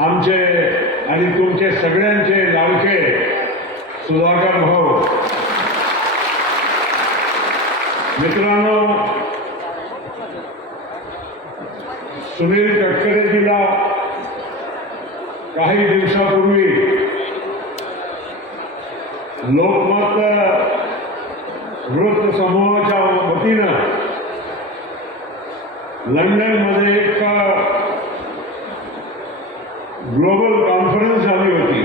आमचे आणि तुमचे सगळ्यांचे लाडके सुधाकर भाऊ. मित्रांनो सुनील तटकरेजीला काही दिवसापूर्वी लोकमत वृत्त समूहाच्या वतीनं लंडनमध्ये एक ग्लोबल कॉन्फरन्स झाली होती.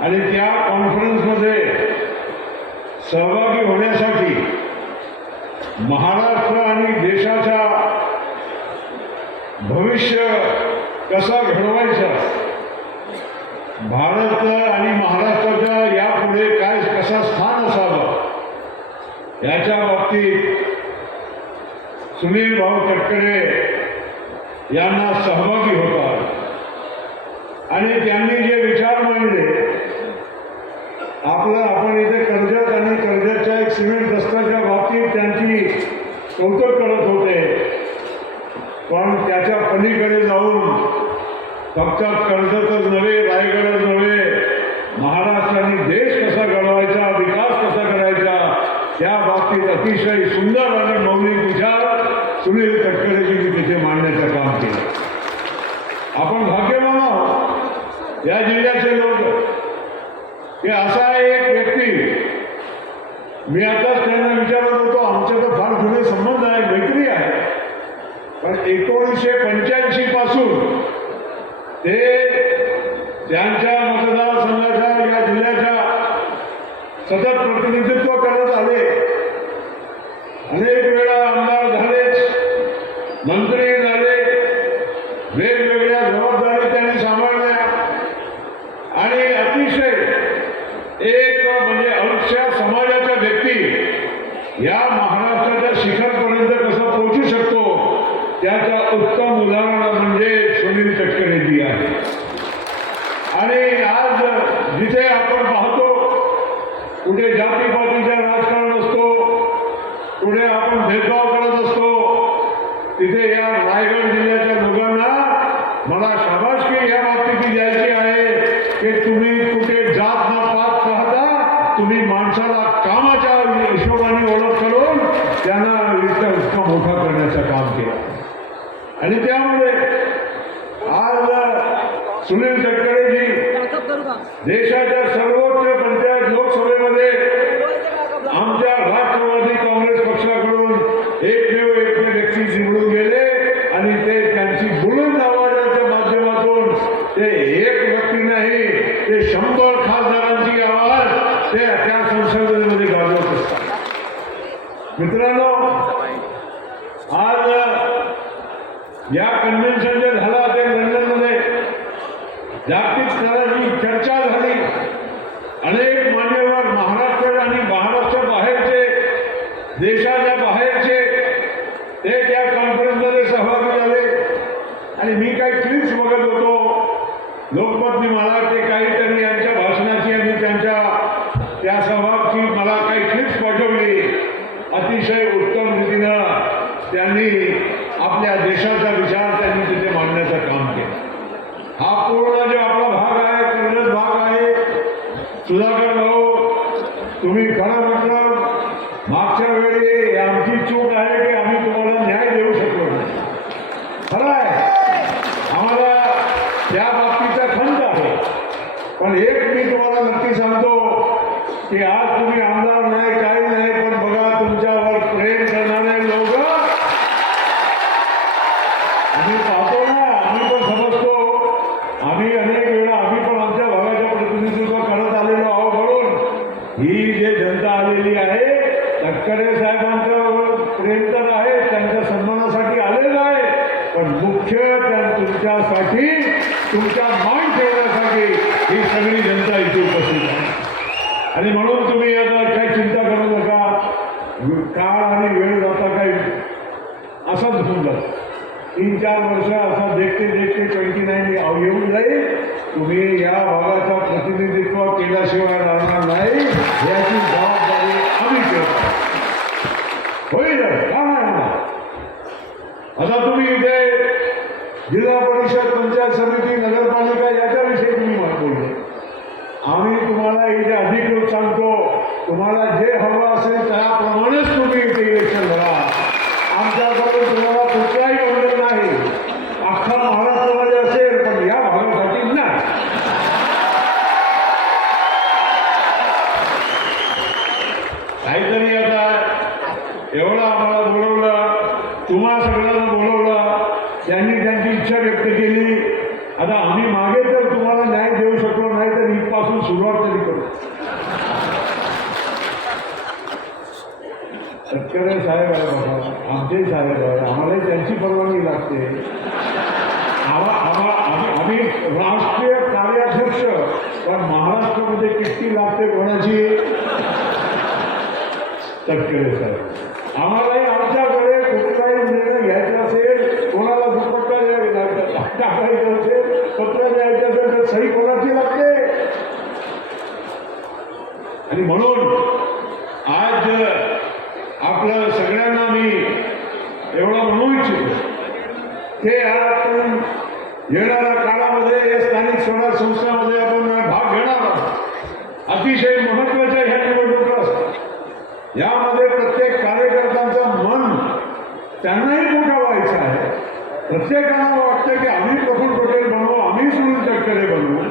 आणि त्या कॉन्फरन्समध्ये सहभागी होण्यासाठी महाराष्ट्र आणि देशाचा भविष्य कसा घडवायचा भारत आणि महाराष्ट्राच्या यापुढे काय कसा स्थान असावं याच्या बाबतीत सुनील भाऊ तटकरे यांना सहभागी होता आणि त्यांनी जे विचार मांडले आपलं आपण इथे कर्जत आणि कर्जतच्या एक सिमेंट रस्त्याच्या बाबतीत त्यांची कौतुक करत होते पण त्याच्या पलीकडे जाऊन फक्त कर्जतच नव्हे रायगडच नव्हे महाराष्ट्र आणि देश कसा घडवायचा विकास कसा करायचा त्या बाबतीत अतिशय सुंदर आणि मौलिक विचार सुनील तटकरेजींनी तिथे मांडण्याचं काम केलं आपण भाग्यवान आहोत या जिल्ह्याचे लोक. की असा एक व्यक्ती मी आताच त्यांना विचारत होतो आमचे तर फार जुने संबंध आहे मैत्री आहे. पण एकोणीसशे पंच्याऐंशी पासून ते त्यांच्या मतदारसंघाच्या या जिल्ह्याच्या सतत प्रतिनिधित्व करत आले अनेक वेळा आमदार झालेच मंत्री झाले वेगवेगळ्या जबाबदारी त्यांनी सांभाळल्या आणि अतिशय एक म्हणजे अवश्य समाजाचा व्यक्ती या महाराष्ट्राच्या शिखरपर्यंत कसा पोहोचू शकतो त्याचा उत्तम उदाहरण म्हणजे सुनील तटकरेजी आहे आणि आज जिथे आपण पाहतो कुठे जातीपातीचा राजकारण असतो कुठे आपण भेदभाव करत असतो तिथे या रायगड जिल्ह्याच्या लोकांना मला शाबासकी या बाबतीत द्यायची की तुम्ही कुठे जात न पात पाहता तुम्ही माणसाला कामाच्या हिशोबाने ओळख करून त्यांना इतका इतका मोठा करण्याचं काम केलं. आणि त्यामुळे आज सुनील तटकरेजी देशाच्या सर्वोच्च पंचायत लोकसभेमध्ये आमच्या राष्ट्रवादी काँग्रेस पक्षाकडून एकमेव एकमेव व्यक्ती निवडून गेले आणि ते त्यांची बुलंद आवाजाच्या माध्यमातून ते एक व्यक्ती नाही ते शंभर खासदारांची आवाज ते त्या संसदेमध्ये गाजवत असतात मित्रांनो आज या कन्व्हेन्शन जे झालं ते लंडनमध्ये जागतिक स्तराची चर्चा झाली अनेक मान्यवर महाराष्ट्र आणि महाराष्ट्र बाहेरचे देशाच्या बाहेरचे ते त्या कॉन्फरन्समध्ये सहभागी झाले आणि मी काही क्लिप्स बघत होतो लोकमतनी मला ते काहीतरी यांच्या भाषणाची आणि त्यांच्या त्या सहभागची मला काही क्लिप्स पाठवली अतिशय उत्तम रीतीनं त्यांनी आपल्या देशाचा विचार त्यांनी तिथे मांडण्याचं काम केलं हा पूर्ण जो आपला भाग आहे कर्जत भाग आहे सुधाकर भाऊ तुम्ही खरं म्हटलं मागच्या वेळी आमची चूक आहे की आम्ही तुम्हाला न्याय देऊ शकलो नाही खरं आहे आम्हाला त्या बाबतीचा खंत आहे पण एक मी तुम्हाला नक्की सांगतो की आज तुम्ही आमदार नाही काही नाही पण बघा तुमच्यावर प्रेम करणारे लोक आम्ही पाहतो ना आम्ही पण समजतो आम्ही अनेक वेळा आम्ही पण आमच्या भागाचं प्रतिनिधित्व करत आलेलो आहोत म्हणून ही जे जनता आलेली आहे तटकरे साहेबांचं प्रेम तर आहे त्यांच्या सन्मानासाठी आलेलं आहे पण मुख्य त्या तुमच्यासाठी तुमच्या मान ठेवण्यासाठी ही सगळी जनता इथे उपस्थित आहे आणि म्हणून तुम्ही आता काही चिंता करू नका. काळ आणि वेळ जाता काही असंच होऊन जातं तीन चार वर्ष असा देखते देखते ट्वेंटी नाईन येऊन जाईल. तुम्ही या भागाचा प्रतिनिधित्व केल्याशिवाय राहणार नाही. याची जबाबदारी आम्ही घेतो. होईल. आता तुम्ही इथे जिल्हा परिषद पंचायत समिती नगरपालिका याच्याविषयी तुम्ही मत बोलले आम्ही तुम्हाला इथे अधिक सांगतो तुम्हाला जे हवं असेल त्याप्रमाणेच तुम्ही इथे इलेक्शन भरा. आमच्याकडून तुम्हाला कुठलाही ऑर्डर नाही. अख्खा महाराष्ट्रामध्ये असेल पण या भागासाठी नाही. काहीतरी आता एवढं आम्हाला बोलवलं तुम्हा सगळ्यांना बोलवलं त्यांनी त्यांची इच्छा व्यक्त केली. आता आम्ही मागे तर तुम्हाला न्याय देऊ शकलो नाही तर इथपासून सुरुवात तरी करू शेतकरी साहेब आहे बाबा आमचे साहेब आहे आम्हाला त्यांची परवानगी लागते. आम्ही राष्ट्रीय कार्याध्यक्ष पण महाराष्ट्रामध्ये किती लागते कोणाची? तटकरे साहेब. आम्हालाही आमच्याकडे कुठलाही निर्णय घ्यायचा असेल कोणाला दुपट्टा द्यायला टाकायचं असेल पत्र द्यायचं असेल तर सही कोणाची लागते? आणि म्हणून आज आपलं सगळ्यांना मी एवढं म्हणू इच्छितो हे आपण येणाऱ्या काळामध्ये या स्थानिक स्वराज संस्थांमध्ये आपण भाग घेणार आहोत. अतिशय महत्त्वाच्या ह्या निवडणुका असतात. यामध्ये प्रत्येक कार्यकर्त्यांचं मन त्यांनाही मोठा व्हायचं आहे. प्रत्येकाला वाटतं की आम्ही प्रफुल पटेल बनवू आम्ही सुनील तटकरे बनवू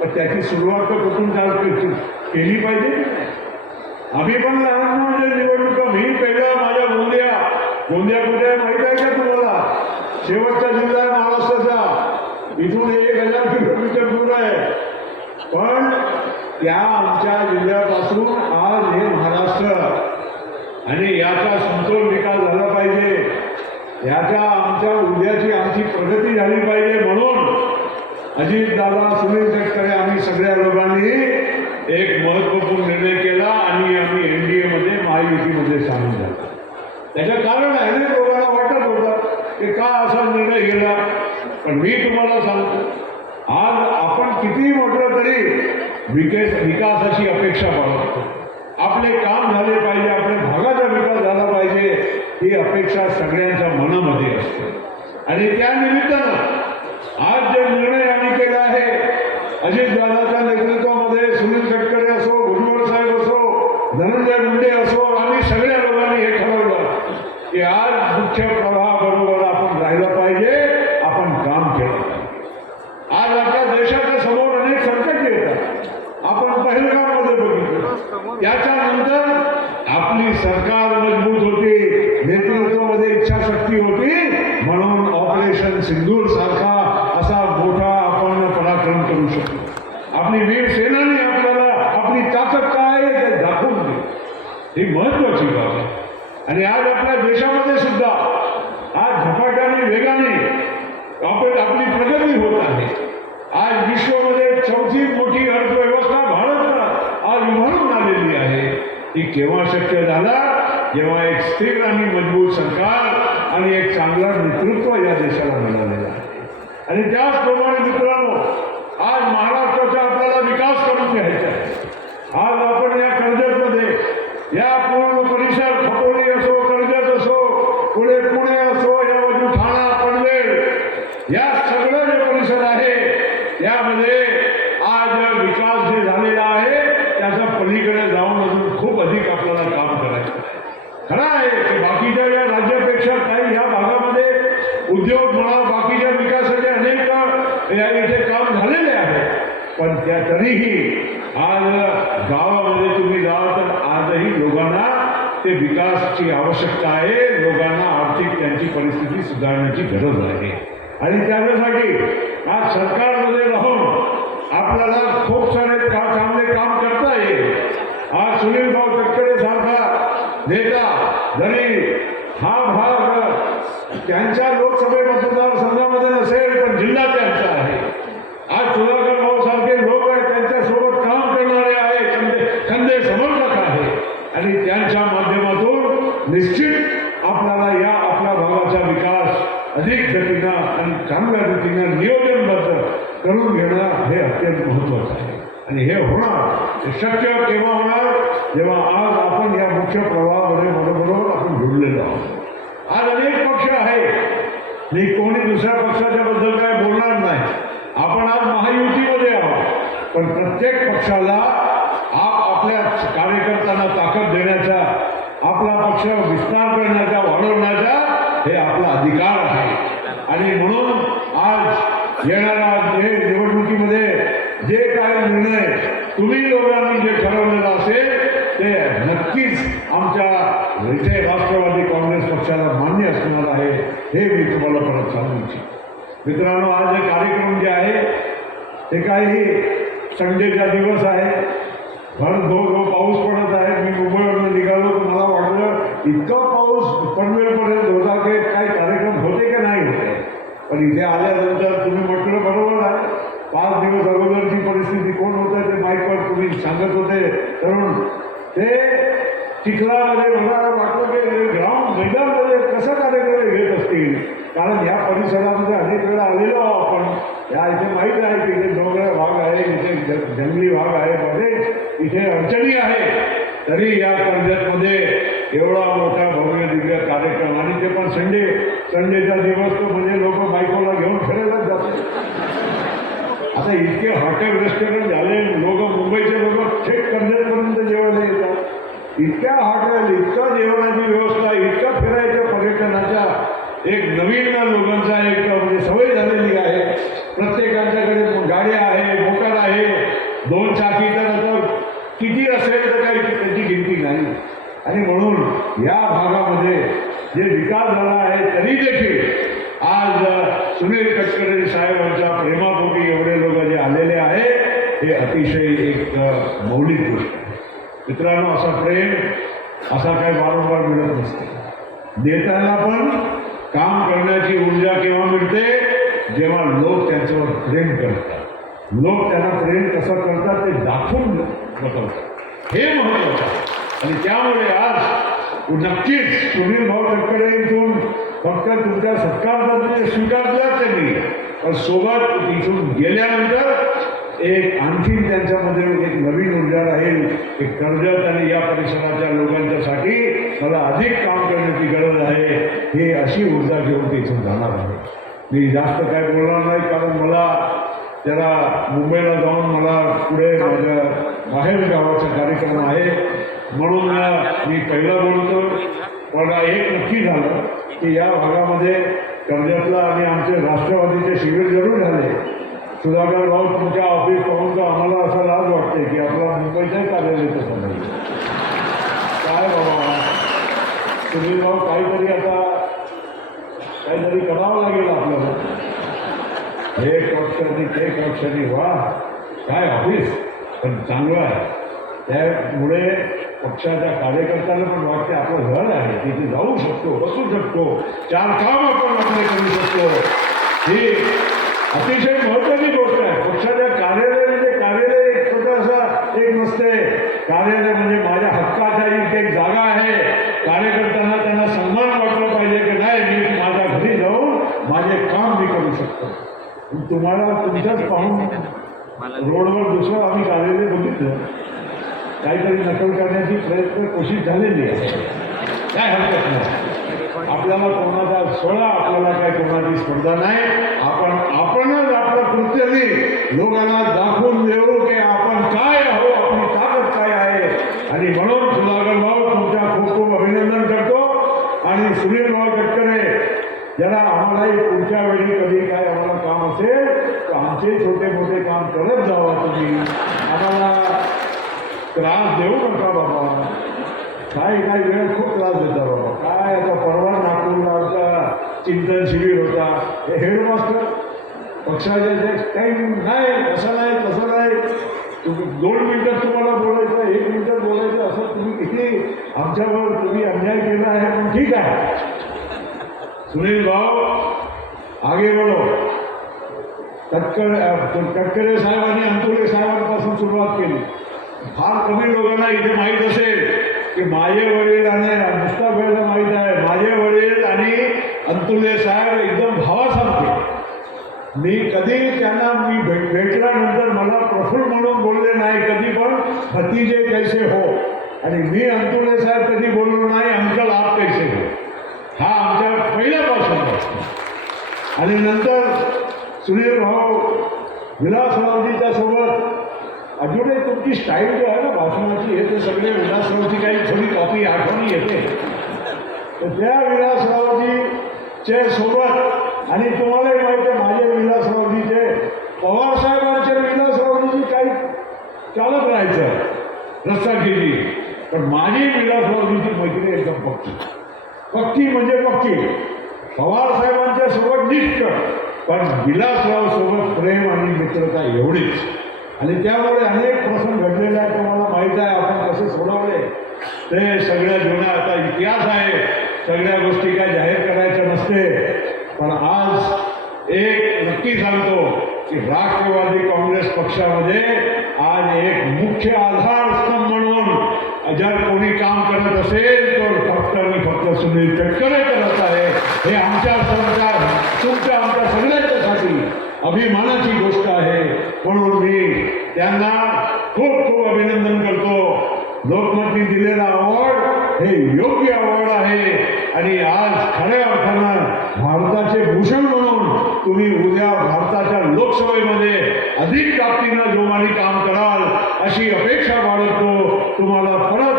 पण त्याची सुरुवात तर कुठून केली पाहिजे. आम्ही पण लहान म्हणजे निवडणुका मी पहिला माझ्या गोंदिया. गोंदिया कुठे आहे शेवटचा जिल्हा आहे महाराष्ट्राचा. इथून एक हजार किलोमीटर दूर आहे. पण त्या आमच्या जिल्ह्यापासून आज हे महाराष्ट्र आणि याचा समतोल विकास झाला पाहिजे. याच्या आमच्या उद्याची आमची प्रगती झाली पाहिजे म्हणून अजितदादा सुनील तटकरे आम्ही सगळ्या लोकांनी एक महत्त्वपूर्ण निर्णय केला आणि आम्ही एन डी महायुतीमध्ये सामील झालो. त्याचं कारण आहे ना लोकांना वाटत होतं की का असा निर्णय घेला पण मी तुम्हाला सांगतो आज आपण कितीही म्हटलं तरी विकेस विकासाची अपेक्षा बाळगतो. आपले काम झाले पाहिजे आपल्या भागाचा विकास झाला पाहिजे ही अपेक्षा सगळ्यांच्या मनामध्ये असते. आणि त्या निमित्तानं आज जे निर्णय आम्ही केला आहे अजित दादाच्या नेतृत्वामध्ये सुनील तटकरे असो भुजबळ साहेब असो धनंजय मुंडे असो आम्ही सगळ्या लोकांनी हे ठरवलं की आज मुख्य प्रवाहाबरोबर आपण राहिलं पाहिजे आपण काम केलं पाहिजे आज आपल्या देशाच्या समोर अनेक संकट येतात आपण पहलगाममध्ये बघितलं त्याच्यानंतर आपली सरकार मजबूत होती नेतृत्वामध्ये इच्छाशक्ती होती म्हणून ऑपरेशन सिंदूर सारखा असा मोठा आपण पराक्रम करू शकतो आपली वीर सेनानी आपल्याला आपली ताकद काय आहे ते दाखवून दिली ही महत्वाची बाब आहे आणि आज आपल्या देशामध्ये सुद्धा आज झपाट्याने वेगाने आपण आपली प्रगती होत आहे आज विश्वामध्ये चौथी मोठी अर्थव्यवस्था भारत आज उभारून आलेली आहे जेव्हा केव्हा शक्य झाला जेव्हा एक स्थिर आणि मजबूत सरकार आणि एक चांगला नेतृत्व या देशाला मिळालेलं आहे. आणि त्याचप्रमाणे मित्रांनो आज महाराष्ट्राचा आपल्याला विकास करून घ्यायचा आहे. आज आपण या कर्जतमध्ये या पूर्ण परिसर खपोली असो कर्जत असो पुढे पुणे असो या बाजू ठाणा पनवेल या सगळं जे परिसर आहे यामध्ये आज विकास जे झालेला आहे त्याच्या पलीकडे जाऊन अजून खूप अधिक आपल्याला काम करायचं आहे खरं आहे की बाकीच्या या राज्यापेक्षा काही या भागामध्ये उद्योग म्हणा बाकीच्या विकासाचे अनेक या इथे काम झालेले आहे पण त्या तरीही आज गावामध्ये तुम्ही जाल तर आजही लोकांना ते विकासाची आवश्यकता आहे लोकांना आर्थिक त्यांची परिस्थिती सुधारण्याची गरज आहे. आणि त्याच्यासाठी आज सरकारमध्ये राहून आपल्याला खूप सारे का चांगले काम करता येईल. आज सुनील भाऊ तटकरे सारखा नेता जरी हा भाग त्यांच्या लोकसभे मतदारसंघामध्ये नसेल पण जिल्हा त्यांचा आहे. आज सुधाकर गावांचा विकास अधिक गतीनं आणि चांगल्या रीतीनं नियोजनबद्ध करून घेणं हे अत्यंत महत्वाचं आहे. आणि हे होणार हे शक्य केव्हा होणार जेव्हा आज आपण या मुख्य प्रवाहामध्ये मनोबरोबर आपण जोडलेलो आहोत. आज अनेक पक्ष आहे मी कोणी दुसऱ्या पक्षाच्या बद्दल काय बोलणार नाही. आपण आज महायुतीमध्ये आहोत. पण प्रत्येक पक्षाला आपल्या कार्यकर्त्यांना ताकद देण्याचा आपला पक्ष विस्तार करण्याचा वाढवण्याचा हे आपला अधिकार आहे. आणि म्हणून आज येणाऱ्या हे निवडणुकीमध्ये जे काही निर्णय तुम्ही लोकांनी जे ठरवलेलं असेल ते नक्कीच आमच्या इथे राष्ट्रवादी काँग्रेस पक्षाला मान्य असणार आहे हे मी तुम्हाला परत सांगू इच्छितो. मित्रांनो आज हे कार्यक्रम जे आहे ते काही संडेचा दिवस आहे. कारण धो धो पाऊस पडत आहे मी मुंबईवरून निघालो मला वाटलं इतका पाऊस पनवेलपर्यंत होता की काही कार्यक्रम होते की नाही होते? पण इथे आल्यानंतर तुम्ही म्हटलं बरोबर आहे. पाच दिवस अगोदरची परिस्थिती कोण होतं ते माईकवर तुम्ही सांगत होते. तरुण ते चिखलामध्ये मला वाटलं की ग्राउंड मैदानमध्ये कसं कार्यक्रम घेत असतील? कारण या परिसरामध्ये अनेक वेळा आलेलो आहो आपण. या इथे माहीत आहे की इथे डोंगर भाग आहे इथे ज- जंगली भाग आहे इथे अडचणी आहे तरी या कर्जतमध्ये एवढा मोठा भव्य दिव्य कार्यक्रम आणि ते पण संडे संडेचा दिवस तो म्हणजे लोक बायकोला घेऊन फिरायलाच जातात. आता इतके हॉटेल रेस्टॉरंट झाले लोक मुंबईचे लोक थेट कर्जतपर्यंत जेवायला येतात. इतक्या हॉटेल इतकं जेवणाची व्यवस्था इतकं फिरायच्या पर्यटनाच्या एक नवीन लोकांचा एक म्हणजे सवय झालेली आहे. प्रत्येकाच्याकडे गाड्या आहे मोटार आहे दोन चाकी तर आता किती असेल तर काही त्याची गिनती नाही आणि म्हणून या भागामध्ये जे विकास झाला आहे तरी देखील आज सुनील तटकरे साहेबांच्या प्रेमापोटी एवढे लोक जे आलेले आहेत हे अतिशय एक मौलिक गोष्ट आहे. मित्रांनो असा प्रेम असा काही वारंवार मिळत नसते. देताना पण काम करण्याची ऊर्जा केव्हा मिळते? जेव्हा लोक त्यांच्यावर प्रेम करतात. लोक त्यांना प्रेम कसं करतात ते दाखवून बसवतात हे महत्वाचं आणि त्यामुळे आज नक्कीच सुनील भाऊ तटकरे इथून फक्त तुमच्या सत्कार ते स्वीकारला त्यांनी पण सोबत इथून गेल्यानंतर एक आणखी त्यांच्यामध्ये एक नवीन ऊर्जा राहील एक कर्जत आणि या परिसराच्या लोकांच्यासाठी मला अधिक काम करण्याची गरज आहे ही अशी ऊर्जा घेऊन ते इथून जाणार आहे. मी जास्त काय बोलणार नाही कारण मला त्याला मुंबईला जाऊन मला पुढे माझ्या बाहेर गावाचा कार्यक्रम आहे. म्हणून मी पहिला बोलतो पण एक नक्की झालं की या भागामध्ये कर्जतला आणि आमचे राष्ट्रवादीचे शिबिर जरूर झाले. सुधाकर भाऊ तुमच्या ऑफिस पाहून तर आम्हाला असा लाज वाटते की आपला मुंबईचाही कार्यालय तसं. नाही काय बाबा? सुनील भाऊ काहीतरी आता काहीतरी करावं लागेल आपल्याला हे पक्षांनी ते पक्षांनी वा काय ऑफिस पण चांगलं आहे. त्यामुळे पक्षाच्या कार्यकर्त्याला पण वाटते आपलं घर आहे. तिथे जाऊ शकतो बसू शकतो. चार काम आपण आपले करू शकतो. ही अतिशय महत्त्व गोष्ट आहे पक्षाच्या कार्यालय म्हणजे कार्यालय एक छोटासा एक नसते कार्यालय म्हणजे माझ्या हक्काच्या इथे एक जागा आहे कार्यकर्त्यांना त्यांना सन्मान वाटला पाहिजे की नाही मी माझ्या घरी जाऊन माझे काम मी करू शकतो तुम्हाला तुमच्याच पाहून रोडवर दुसरं आम्ही कार्यालय बघितलं. काहीतरी नकल करण्याची प्रयत्न कोशिश झालेली आहे. काय हरकत नाही. आपल्याला कोणाचा सोळा आपल्याला काय कोणाची स्पर्धा नाही. आपण आपणच आपलं कृत्याने लोकांना दाखवून देऊ की आपण काय आहो आपली ताकद काय आहे. आणि म्हणून सुधाकर भाऊ तुमच्या खूप खूप अभिनंदन करतो आणि सुनील भाऊ तटकरे ज्याला आम्हालाही पुढच्या वेळी कधी काय आम्हाला काम असेल तर आमचे छोटे मोठे काम करत जावा तुम्ही. आम्हाला त्रास देऊ नका बाबा. काय काय वेळ खूप त्रास देता बाबा. काय आता परवा नागपूरला आमचा चिंतन शिबिर होता. हे हेडमास्टर पक्षाचे काही नाही असं नाही तसं नाही. तुम्ही दोन मिनिटात तुम्हाला बोलायचं एक मिनिटात बोलायचं असं तुम्ही किती आमच्यावर तुम्ही अन्याय केला आहे पण ठीक आहे. सुनील भाऊ आगे बढो। तटकरे तटकरे साहेबांनी अंतुले साहेबांपासून सुरुवात केली. फार कमी लोकांना इथे माहीत असेल की माझे वडील आणि नुसता वेळेला माहीत आहे माझे वडील आणि अंतुले साहेब एकदम भावासारखे. मी कधी त्यांना मी भेट भेटल्यानंतर मला प्रफुल्ल म्हणून बोलले नाही कधी पण भतीजे कैसे हो? आणि मी अंतुले साहेब कधी बोललो नाही अंकल आप कैसे हो हा आमच्या पहिल्यापासून आणि नंतर सुनील विलासरावजीच्या सोबत अजूनही तुमची स्टाईल जी आहे ना भाषणाची हे ते सगळे विलासरावची काही थोडी कॉपी आठवणी येते. तर त्या विलासरावजीचे सोबत आणि तुम्हालाही माहिती आहे माझे विलासरावजीचे पवार विलासरावजीची काही चालत राहायचं रस्ता केली पण माझी विलासरावजीची मैत्री एकदम पक्की. पक्की म्हणजे पक्की. पवार साहेबांच्या सोबत निष्ठ पण विलासराव सोबत प्रेम आणि मित्रता एवढीच. आणि त्यामुळे अनेक प्रसंग घडलेले आहेत तुम्हाला माहीत आहे आपण कसे सोडवले. ते सगळ्या जुन्या आता इतिहास आहे. सगळ्या गोष्टी काय जाहीर करायच्या नसते. पण आज एक नक्की सांगतो की राष्ट्रवादी काँग्रेस पक्षामध्ये आज एक मुख्य आधारस्तंभ म्हणून जर कोणी काम करत असेल तर फक्त आणि फक्त सुनील हे आमच्या सरकार तुमच्या आमच्या सगळ्यांच्यासाठी अभिमानाची गोष्ट आहे. म्हणून मी त्यांना खूप खूप अभिनंदन करतो. लोकमतनी दिलेला अवॉर्ड हे योग्य अवॉर्ड आहे. आणि आज खऱ्या अर्थानं भारताचे भूषण म्हणून तुम्ही उद्या भारताच्या लोकसभेमध्ये अधिक ताकदीनं जोमाने काम कराल अशी अपेक्षा बाळगतो. तुम्हाला परत